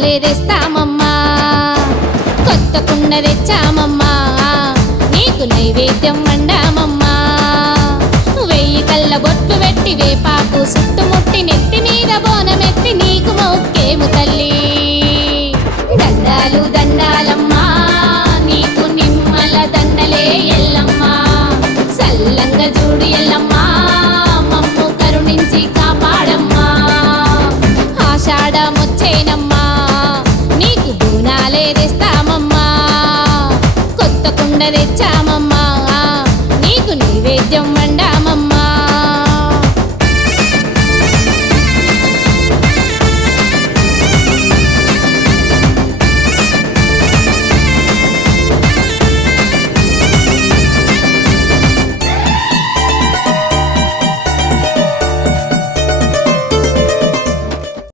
బోనాలే తెస్తామమ్మా, కొత్త కుండ తెచ్చామమ్మా, నీకు నైవేద్యం వండామమ్మా. 1000 కళ్ళ బొట్లు పెట్టి వేపాకు చుట్టుముట్టి నెత్తి మీద బోనమెత్తి నీకు మొక్కేము తల్లి. దండాలు దండాలమ్మా, నీకు నిమ్మల దండలే ఎల్లమ్మా. సల్లంగా చూడు ఎల్లమ్మా, మమ్ము కరుణించి కాపాడమ్మా. ఆషాఢమొచ్చేనమ్మా, నీకు బోనాలే తెస్తామమ్మా, కొత్త కుండ తెచ్చామమ్మా, నీకు నైవేద్యం